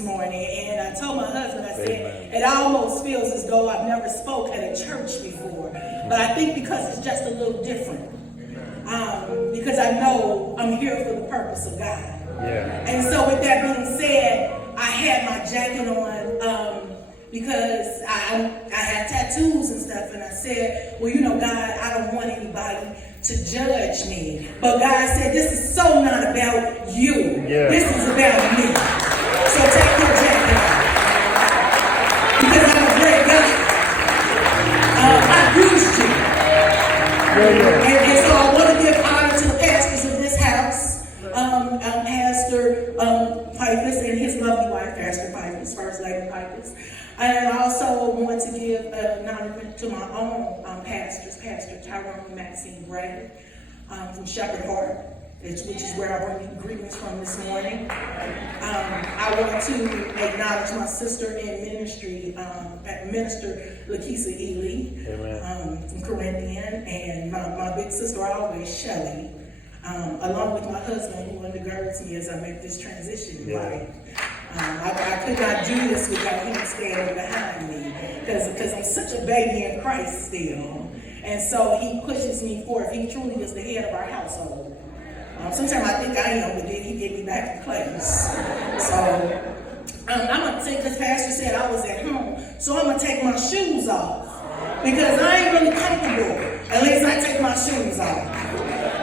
this morning, and I told my husband, I said, it almost feels as though I've never spoke at a church before, but I think because it's just a little different, because I know I'm here for the purpose of God. Yeah. And so with that being said, I had my jacket on because I had tattoos and stuff, and I said, well, you know, God, I don't want anybody to judge me. But God said, this is so not about you. Yeah. This is about me. So take your jacket off. Because I'm a great God. I've used you. And so I want to give honor to the pastors of this house. Pastor Pipus and his lovely wife, Pastor Pipus, First Lady Pipus. And I also want to give an acknowledgement to my own pastors, Pastor Tyrone and Maxine Gray from Shepherd Heart, which is where I bring you greetings from this morning. I want to acknowledge my sister in ministry, Minister Lakeisha Ely from Corinthian, and my big sister always, Shelley. Along with my husband, who undergirds me as I make this transition. Yeah. Right? I could not do this without him standing behind me, because I'm such a baby in Christ still. And so he pushes me forth. He truly is the head of our household. Sometimes I think I am, but then he get me back in place. So I'm going to take, because Pastor said I was at home, so I'm going to take my shoes off, because I ain't really comfortable unless I take my shoes off.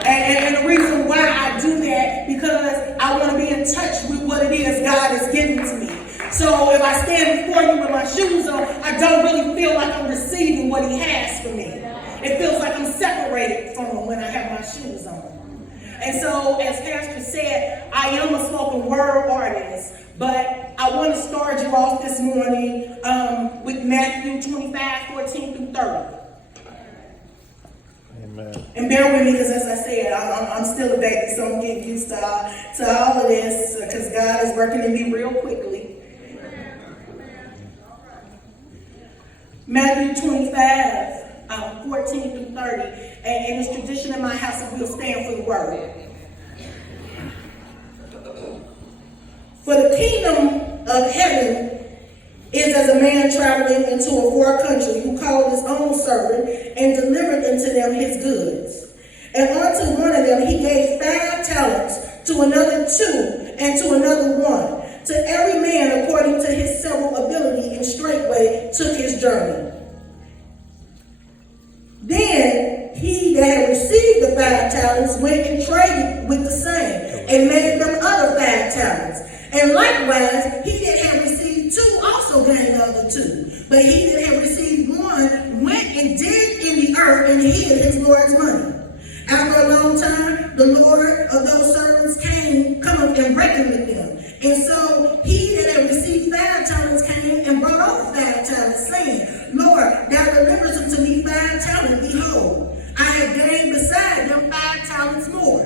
And the reason why I do that, because I want to be in touch with what it is God is giving to me. So if I stand before you with my shoes on, I don't really feel like I'm receiving what he has for me. It feels like I'm separated from him when I have my shoes on. And so, as Pastor said, I am a spoken word artist, but I want to start you off this morning with Matthew 25:14-30. Amen. And bear with me, because as I said, I'm still a baby, so I'm getting used to all of this, because God is working in me real quickly. Matthew 25:14-30, and it's tradition in my house that we'll stand for the word. For the kingdom of heaven is as a man traveling into a far country, who called his own servant and delivered unto them his goods. And unto one of them he gave 5 talents, to another 2, and to another 1, to every man according to his several ability, and straightway took his journey. Then he that had received the 5 talents went and traded with the same, and made them other 5 talents. And likewise, he that had received 2 also gained the other 2. But he that had received 1 went and digged in the earth and hid his Lord's money. After a long time, the Lord of those servants come and reckoned with them. And so he that had received 5 talents came and brought over 5 talents, saying, Lord, thou deliverest unto me 5 talents. Behold, I have gained beside them 5 talents more.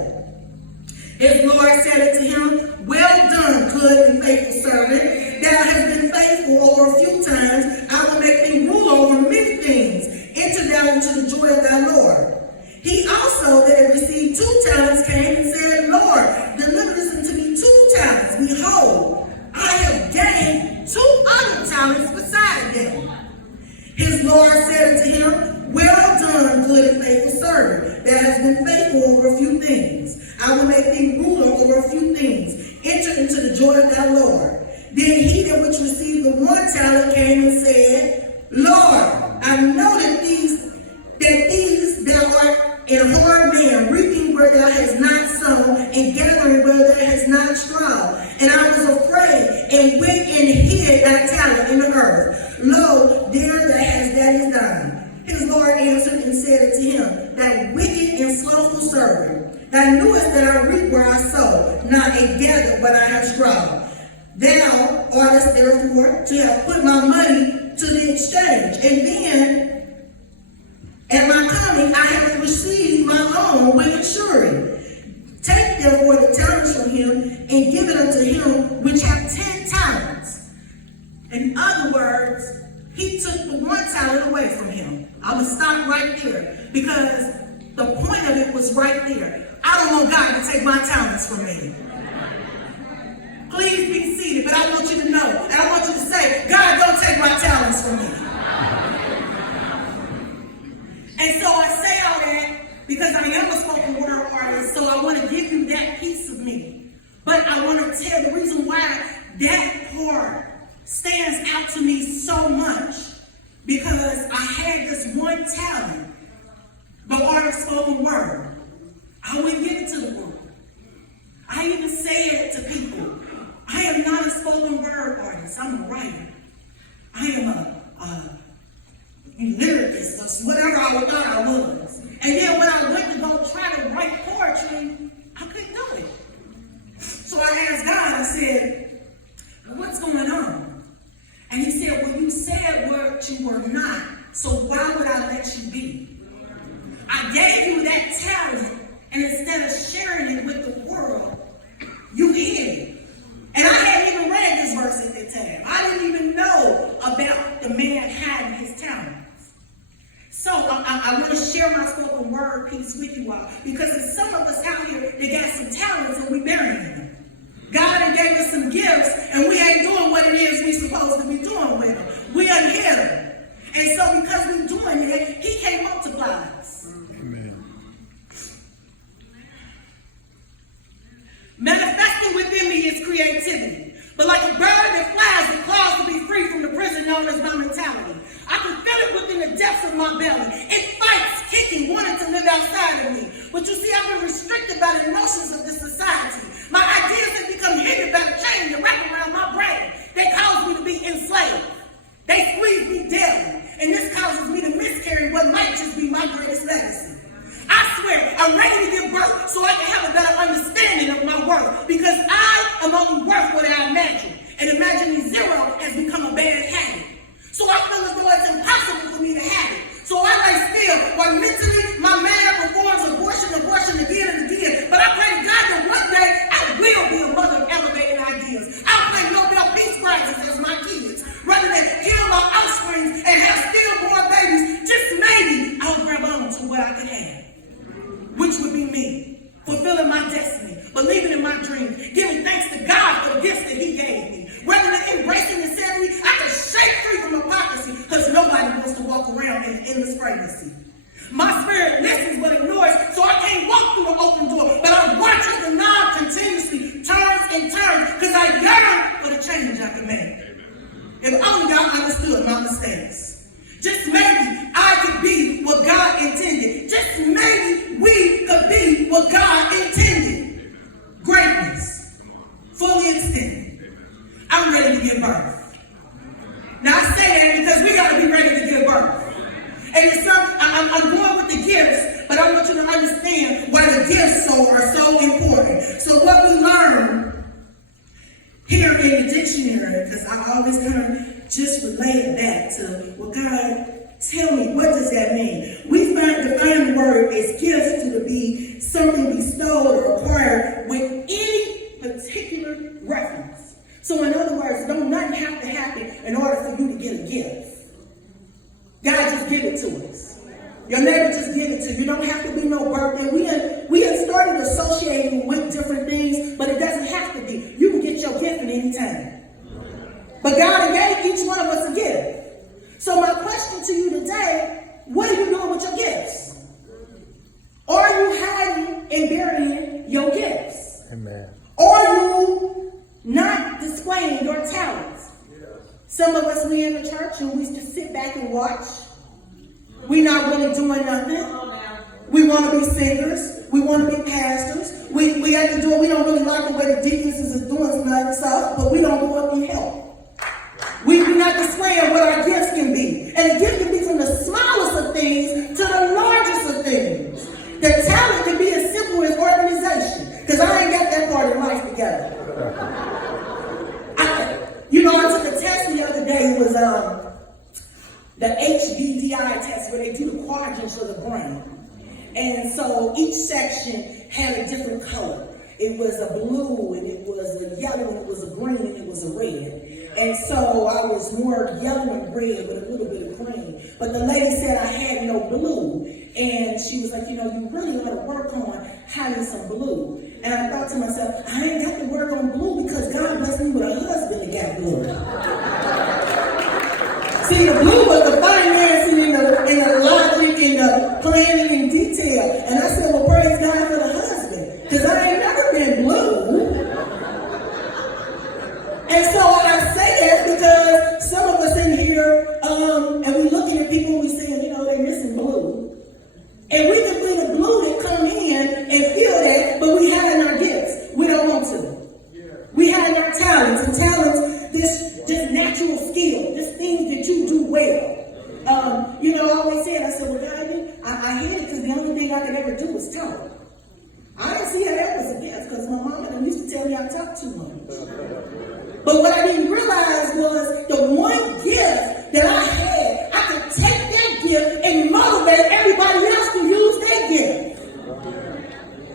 His Lord said unto him, Well done, good and faithful servant. Thou hast been faithful over a few times. I will make thee rule over many things. Enter thou into the joy of thy Lord. He also that had received 2 talents came and said, Lord, deliver this unto me 2 talents. Behold, I have gained 2 other talents beside them. His Lord said unto him, Well done, good and faithful servant. Thou hast been faithful over a few things. I will make thee ruler over a few things. Enter into the joy of thy Lord. Then he that which received the 1 talent came and said, Lord, I know that these thou art an hard man, reaping where thou hast not sown, and gathering where thou hast not strawed. And I was afraid, and went and hid thy talent in the earth. Lo, there thou hast that is thine. His Lord answered and said unto him, Thou wicked and slothful servant, thou knewest that I reap where I sow, not and gather what I have strawed. Thou oughtest therefore to have put my money to the exchange, and then at my coming I have received my own with surety. Take therefore the talents from him, and give it unto him which hath 10 talents. In other words, he took the 1 talent away from him. I'm going to stop right there, because the point of it was right there. I don't want God to take my talents from me. Please be seated. but I want you to know, and I want you to say, God, don't take my talents from me. And so I say all that because I am a spoken word artist, so I want to give you that piece of me. But I want to tell the reason why that part stands out to me so much, because I had this one talent, the art of spoken word. I wouldn't give it to the world. I even said to people, I am not a spoken word artist. I'm a writer. I am a lyricist, or whatever I thought I was. And then when I went to go try to write poetry, I couldn't do it. So I asked God, I said, well, what's going on? And he said, well, you said what you were not, so why would I let you be? I gave you that talent, and instead of sharing it with the world, you hid it. And I hadn't even read this verse at that time. I didn't even know about the man hiding his talents. So I want to share my spoken word piece with you all, because there's some of us out here that got some talents and we burying them. God had gave us some gifts and we ain't doing what it is we're supposed to be doing with them. We unhid them. And so because we're doing it, he can't multiply us. Amen. Manifesting within me is creativity. But like a bird that flies, it claws to be free from the prison known as my mentality. I can feel it within the depths of my belly. It fights, kicking, wanting to live outside of me. But you see, I've been restricted by the notions of this society. My ideas have become hindered by the chain that wrap around my brain. They cause me to be enslaved. They squeeze me daily. And this causes me to miscarry what might just be my greatest legacy. I swear, I'm ready to give birth so I can have a better understanding of my worth. Because I am only worth what I imagine. And imagining zero has become a bad habit. So I feel as though it's impossible for me to have it. So I lay still while mentally my man performs abortion again and again. But I pray to God that one day I will be a mother of elevated ideas. I'll play Nobel Peace Prizes as my kids, rather than kill my offspring and have stillborn babies. Just maybe I'll grab on to what I can have, which would be me, fulfilling my destiny, believing in my dreams, giving thanks to God for the gifts that he gave me. Rather than embracing insanity, I can shake free from hypocrisy, because nobody wants to walk around in endless pregnancy. My spirit listens but ignores, so I can't walk through an open door, but I watch as the knob continuously turns and turns, because I yearn for the change I can make. If only I understood my mistakes. Just maybe I could be what God intended. Just maybe we could be what God intended. Greatness, fully extended. I'm ready to give birth. Now I say that because we got to be ready to give birth. And it's I'm going with the gifts, but I want you to understand why the gifts are so important. So what we learn here in the dictionary, because I always kind of just relate it back to, well, God, tell me, what does that mean? We define the word as gifts to be something bestowed or acquired with any particular reference. So in other words, don't nothing have to happen in order for you to get a gift. God just give it to us. Your neighbor just give it to you. You don't have to be no birthday. We have started associating with different things, but it doesn't have to be. You can get your gift at any time. But God gave each one of us a gift. So my question to you today, what are you doing with your gifts? Are you hiding and burying your gifts? Amen. Are you not displaying your talents? Yes. Some of us, we in the church and we just sit back and watch. We're not really doing nothing. We want to be singers. We want to be pastors. We have to do it. We don't really like the way the deaconesses are doing some other stuff, but we don't go up and help. We're not displaying what our gifts can be. And the gift can be from the smallest of things to the largest of things. The talent can be as simple as organization. Because I ain't got that part of life together. I took a test the other day. It was the HBDI test, where they do the quadrants of the brain. And so each section had a different color. It was a blue, and it was a yellow, and it was a green, and it was a red. And so I was more yellow and red with a little bit of green. But the lady said I had no blue. And she was like, you really ought to work on having some blue. And I thought to myself, I ain't got to work on blue because God blessed me with a husband the blue. See, the blue was the financing and the logic and the planning and detail. And I said, well, praise God for the husband. Because I ain't never been blue. And so I say that because some of us in here, and we looking at people and we saying, they're missing blue. And we can be the blue that come in and feel that, but we hiding our gifts. We don't want to. We hiding our talents. And talents, this natural skill, this things that you do well. I always said, I said, well, God, I hid it because the only thing I could ever do was talk. I didn't see how that was a gift because my mama used to tell me I talk too much. But what I didn't realize was the one gift that I had, I could take that gift and motivate everybody else to use that gift.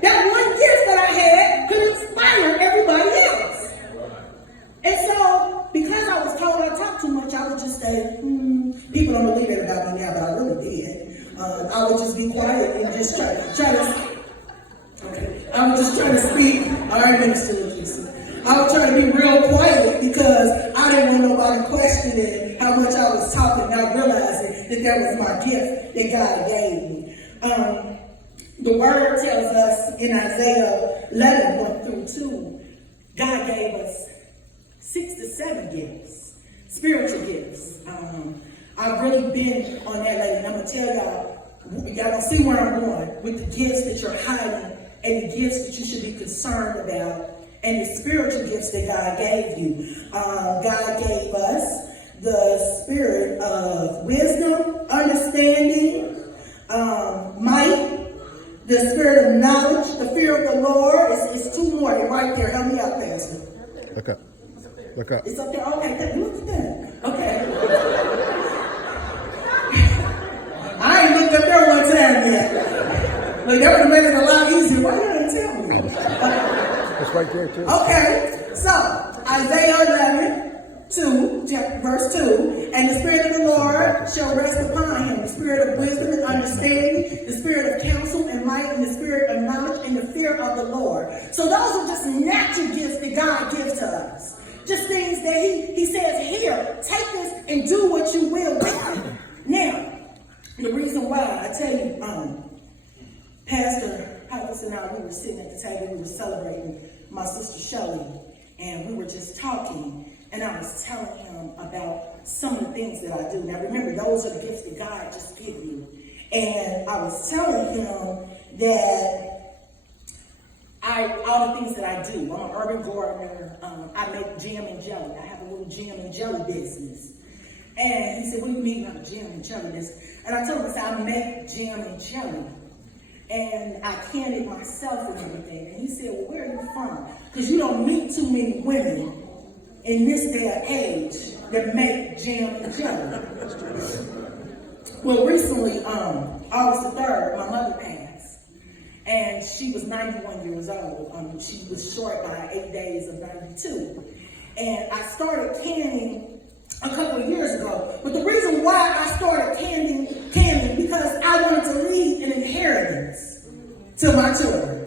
That one gift that I had could inspire everybody else. And so, because I was told I talk too much, I would just say, people don't believe it about me now, but I really did. I would just be quiet and just try to I was just trying to speak. All right, Minister Lakeisha. I was trying to be real quiet because I didn't want nobody questioning how much I was talking, not realizing that was my gift that God gave me. The word tells us in Isaiah 11:1-2, God gave us 6 to 7 gifts, spiritual gifts. I've really been on that lately, and I'm going to tell y'all gonna see where I'm going with the gifts that you're hiding and the gifts that you should be concerned about and the spiritual gifts that God gave you. God gave us the spirit of wisdom, understanding, might, the spirit of knowledge, the fear of the Lord. It's 2 more. They're right there. Help me out, Pastor. Look up. Look up. It's up there. Okay, look at that. Okay. I ain't looked up there one time yet. Like, that would have made it a lot easier. Why didn't you tell me? It's right there, too. Okay, so Isaiah 11:2, verse 2, and the Spirit of the Lord shall rest upon him, the Spirit of wisdom and understanding, the Spirit of counsel and might, and the Spirit of knowledge and the fear of the Lord. So those are just natural gifts that God gives to us. Just things that he says, here, take this and do what you will with it. Now, the reason why, I tell you, Pastor Hollis and I, we were sitting at the table, we were celebrating my sister Shelley, and we were just talking, and I was telling him about some of the things that I do. Now remember, those are the gifts that God just gave you. And I was telling him that all the things that I do, I'm an urban gardener, I make jam and jelly. I have a little jam and jelly business. And he said, what do you mean about jam and jelly business? And I told him, I said, I make jam and jelly. And I can it myself and everything. And he said, well, where are you from? Because you don't meet too many women in this day and age that make jam and jelly. Well, recently, August the 3rd, my mother passed. And she was 91 years old. She was short by 8 days of 92. And I started canning a couple of years ago. But the reason why I started canning because I wanted to leave an inheritance to my children.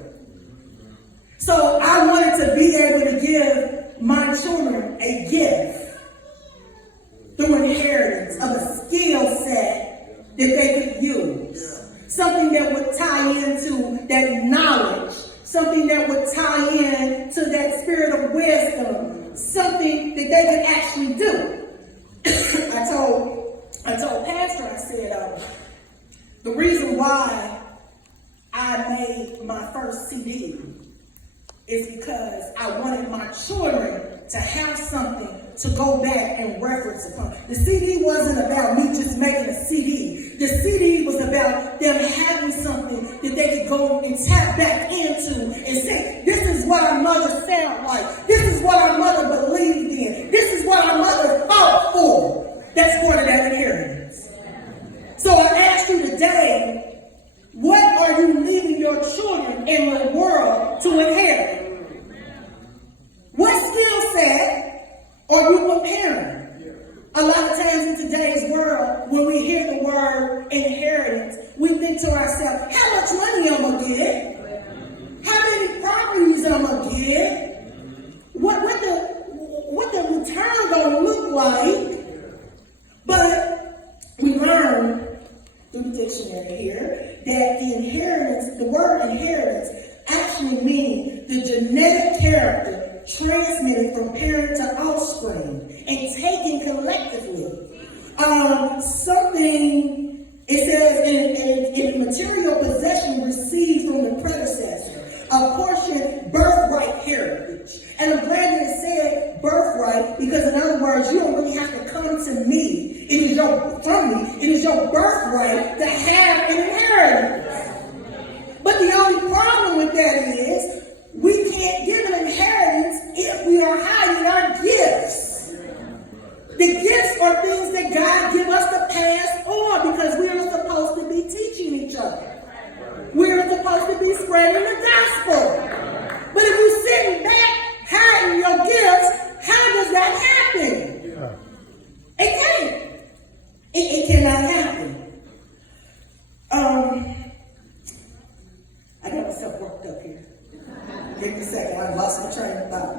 So I wanted to be able to give my children a gift through inheritance of a skill set that they could use. Something that would tie into that knowledge. Something that would tie in to that spirit of wisdom. Something that they could actually do. I told Pastor, I said, the reason why I made my first CD is because I wanted my children to have something to go back and reference upon. The CD wasn't about me just making a CD. The CD was about them having something that they could go and tap back into and say, this is what our mother sounded like. This is what our mother believed in. This is what our mother fought for. That's part of that inheritance. So I ask you today, what are you leaving your children in the world to inherit? What skill set are you preparing? A lot of times in today's world, when we hear the word inheritance, we think to ourselves, how much money I'm going to get? How many properties I'm going to get? What the return through the dictionary here, that the word inheritance actually means the genetic character transmitted from parent to offspring and taken collectively. It says in material possession received from the predecessor, a portion birthright heritage. And I'm glad that it said birthright, because in other words, you don't really have to come to me. It is your birthright to have an inheritance. But the only problem with that is we can't give an inheritance if we are hiding our gifts. The gifts are things that God gives us to pass on, because we are supposed to be teaching each other. We're supposed to be spreading the gospel. But if you're sitting back hiding your gifts, how does that happen? It can't. It cannot happen. I got myself worked up here. Give me a second. I lost my train of thought.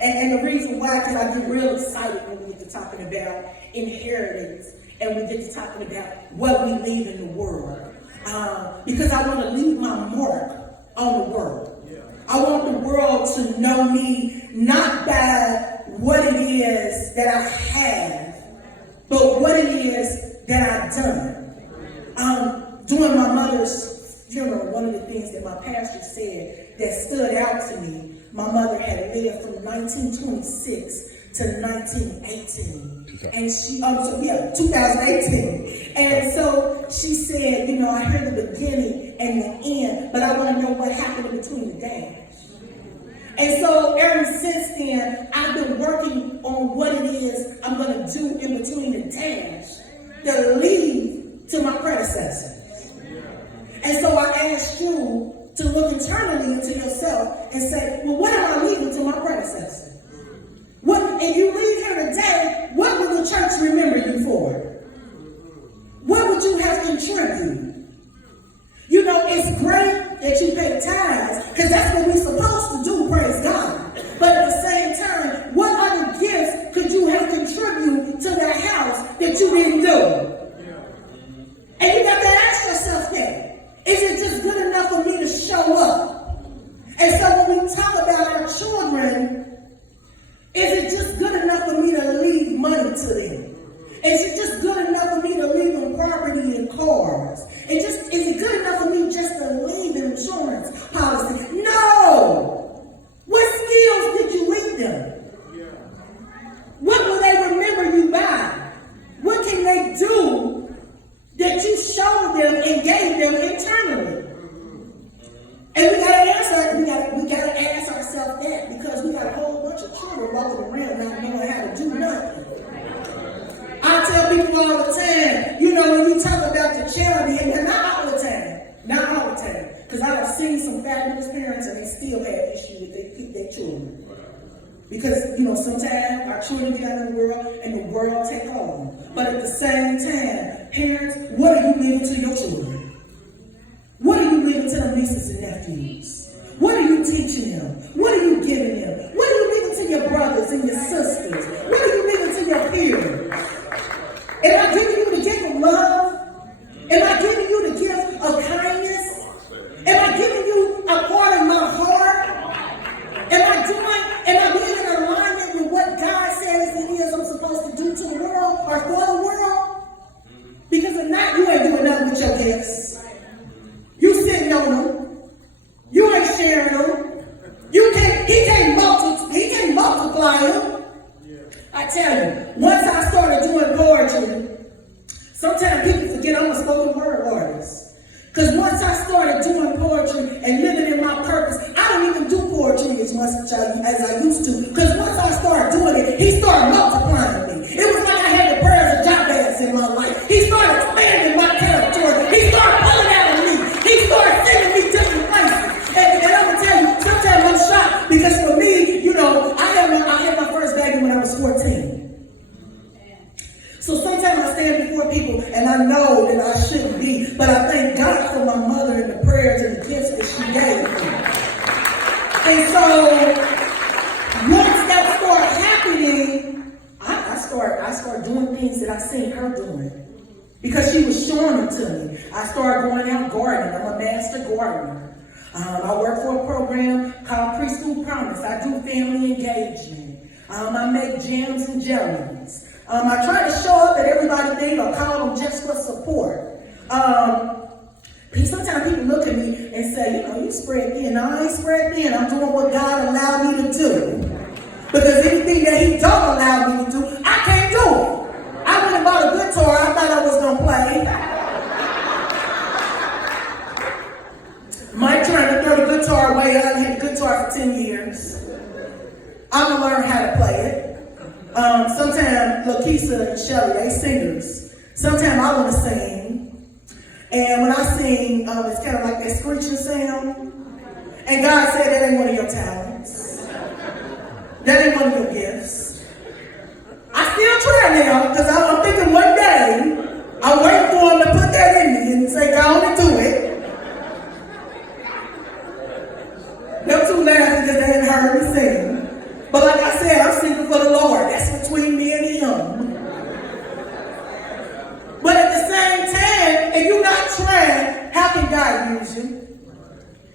And the reason why, because I get real excited when we get to talking about inheritance and we get to talking about what we leave in the world. Because I want to leave my mark on the world. I want the world to know me not by what it is that I have, but what it is that I've done. During my mother's funeral, one of the things that my pastor said that stood out to me, my mother had lived from 1926 to 1918. And 2018. And so she said, I heard the beginning and the end, but I want to know what happened in between the dash. And so ever since then, I've been working on what it is I'm going to do in between the dash to leave to my predecessors. And so I asked you to look internally into yourself and say, well, what am I leaving to my predecessor? If you leave here today, what will the church remember you for? What would you have contributed? It's great that you pay tithes, because that's what we're supposed to do, praise God. But at the same time, what other gifts could you have contributed to that house that you didn't do? And you got to ask yourself that. Is it just good enough for me to show up? And so when we talk about our children, is it just good enough for me to leave money to them? Is it just good enough for me to leave them property and cars? Is it good enough for me just to leave insurance policy? No! What skills did you leave them? What will they remember you by? What can they do that you showed them and gave them internally? And we gotta ask ourselves that, because we got a whole bunch of children walking around not knowing how to do nothing. I tell people all the time, when you talk about the charity, and not all the time, because I've seen some fabulous parents and they still have issues with their children. Because, sometimes our children get out in the world and the world take on them. But at the same time, parents, what are you leaving to your children? What are you leaving to the nieces and nephews? What are you teaching them? What are you giving them? What are you leaving to your brothers and your sisters? What are you leaving to your peers? Am I giving you the gift of love? Am I giving you the gift of kindness? Am I giving you a part of my heart? Am I being in alignment with what God says it is I'm supposed to do to the world or for the world? Because if not, you ain't doing nothing with your gifts. You sitting on them. You ain't sharing them. He can't multiply them. I tell you, once I started doing poetry, sometimes people forget I'm a spoken word artist. Because once I started doing poetry and living in my purpose, I don't even do poetry as much as I used to. Because once I started doing it, he started multiplying me. It was like I had the prayers of Jabez in my life. He started expanding my territory. He started pulling out of me. He started sending me different places. And I'm going to tell you, sometimes I'm shocked. Because for me, I had my first baby when I was 14. So sometimes I stand before people and I know that I shouldn't be, but I thank God for my mother and the prayers and the gifts that she gave me. And so once that started happening, I start doing things that I seen her doing. because she was showing them to me. I started going out gardening. I'm a master gardener. I work for a program called Preschool Promise. I do family engagement. I make jams and jellies. I try to show up at everybody's thing or call them just for support. Sometimes people look at me and say, you spread thin. No, I ain't spread thin. I'm doing what God allowed me to do. Because anything that he don't allow me to do, I can't do it. I went and bought a guitar. I thought I was going to play. Mike trying to throw the guitar away. I had the guitar for 10 years. I'm going to learn how to play it. Sometimes Lakeisha and Shelly, they singers. Sometimes I want to sing. And when I sing, it's kind of like that screeching sound. And God said that ain't one of your talents. That ain't one of your gifts. I still try now, because I'm thinking one day, I'm waiting for him to put that in me and say, go on and do it. Them two laughing because they hadn't heard me sing. But like I said, I'm singing for the Lord. That's between me and him. But at the same time, if you're not trying, how can God use you?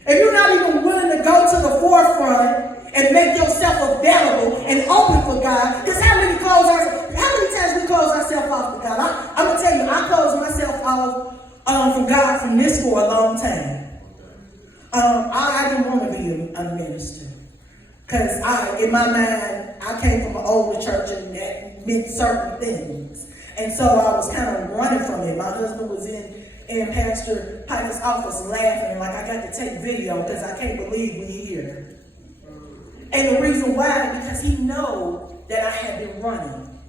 If you're not even willing to go to the forefront and make yourself available and open for God, because how many times we close ourselves off to God? I'm going to tell you, I closed myself off from God from this for a long time. I didn't want to be a minister. Because in my mind, I came from an older church and that meant certain things. And so I was kind of running from it. My husband was in Pastor Piper's office laughing like I got to take video because I can't believe when you hear it. And the reason why, because he knows that I have been running.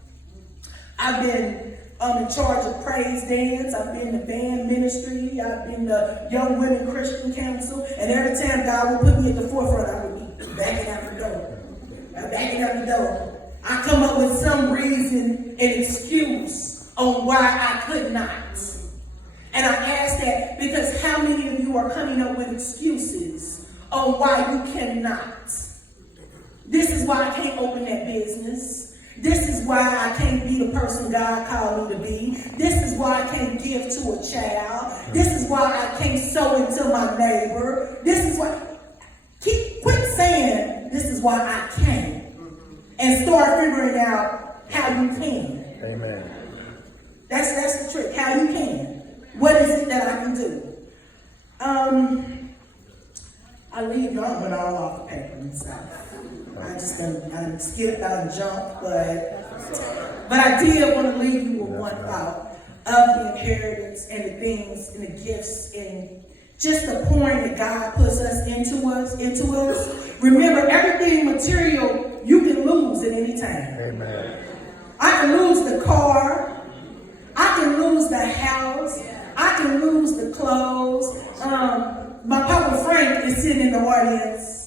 I've been in charge of praise dance. I've been the band ministry. I've been the Young Women Christian Council. And every time God would put me at the forefront, I would be backing out the door. Backing out the door. I come up with some reason and excuse on why I could not. And I ask that because how many of you are coming up with excuses on why you cannot? This is why I can't open that business. This is why I can't be the person God called me to be. This is why I can't give to a child. This is why I can't sow into my neighbor. This is why. Quit saying this is why I can't. And start figuring out how you can. Amen. That's the trick. How you can. What is it that I can do? I leave y'all went all off the paper and stuff. I skipped, I jumped, but I did want to leave you with one thought of the inheritance and the things and the gifts and just the pouring that God puts us into us. Remember, everything material you can lose at any time. Amen. I can lose the car. I can lose the house. I can lose the clothes. My Papa Frank is sitting in the audience.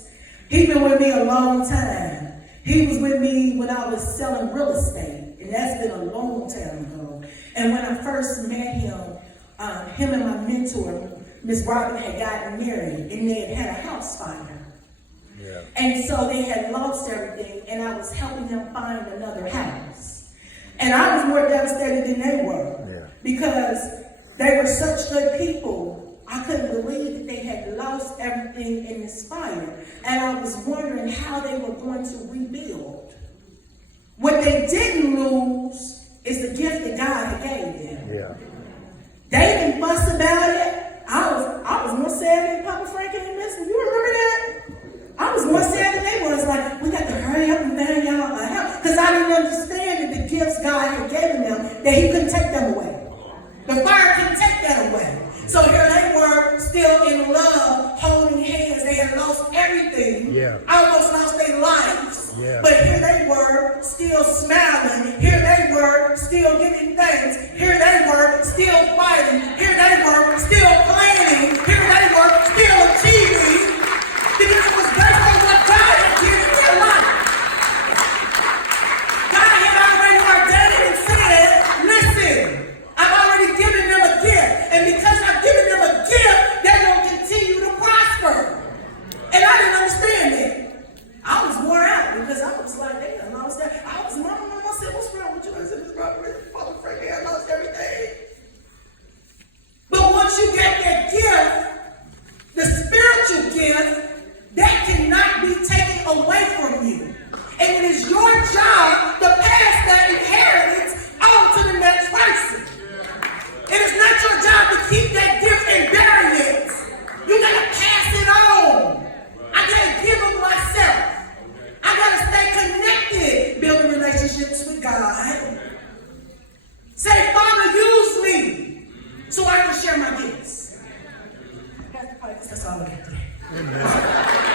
He's been with me a long time. He was with me when I was selling real estate, and that's been a long time ago. And when I first met him and my mentor, Miss Robin, had gotten married, and they had a house fire. Yeah. And so they had lost everything, and I was helping them find another house. And I was more devastated than they were, because they were such good people. I couldn't believe that they had lost everything in this fire. And I was wondering how they were going to rebuild. What they didn't lose is the gift that God had gave them. Yeah. They didn't fuss about it. I was more sad than Papa Frank and Miss. You remember that? I was more sad than they was. Like, we got to hurry up and find y'all a house. Because I didn't understand that the gifts God had given them, that he couldn't take them away. The fire couldn't take that away. So here they were, still in love, holding hands. They had lost everything. Yeah. Almost lost their lives. Yeah. But here they were, still smiling. Here they were, still giving thanks. Here they were, still fighting. Here they were, still planning. Here they were, still achieving. Because it was based on what God had given their life. God had already ordained and said, listen, I've already given them a gift. And because I've given them a gift, they're going to continue to prosper. And I didn't understand that. I was worn out because I was like, they done lost that. I was murmuring. I said, what's wrong with you? I said, Miss Robert, Father Frank, I lost everything. keep that gift and bury it. You got to pass it on. I got to give of myself. I got to stay connected, building relationships with God. Say, Father, use me so I can share my gifts. That's all I got today.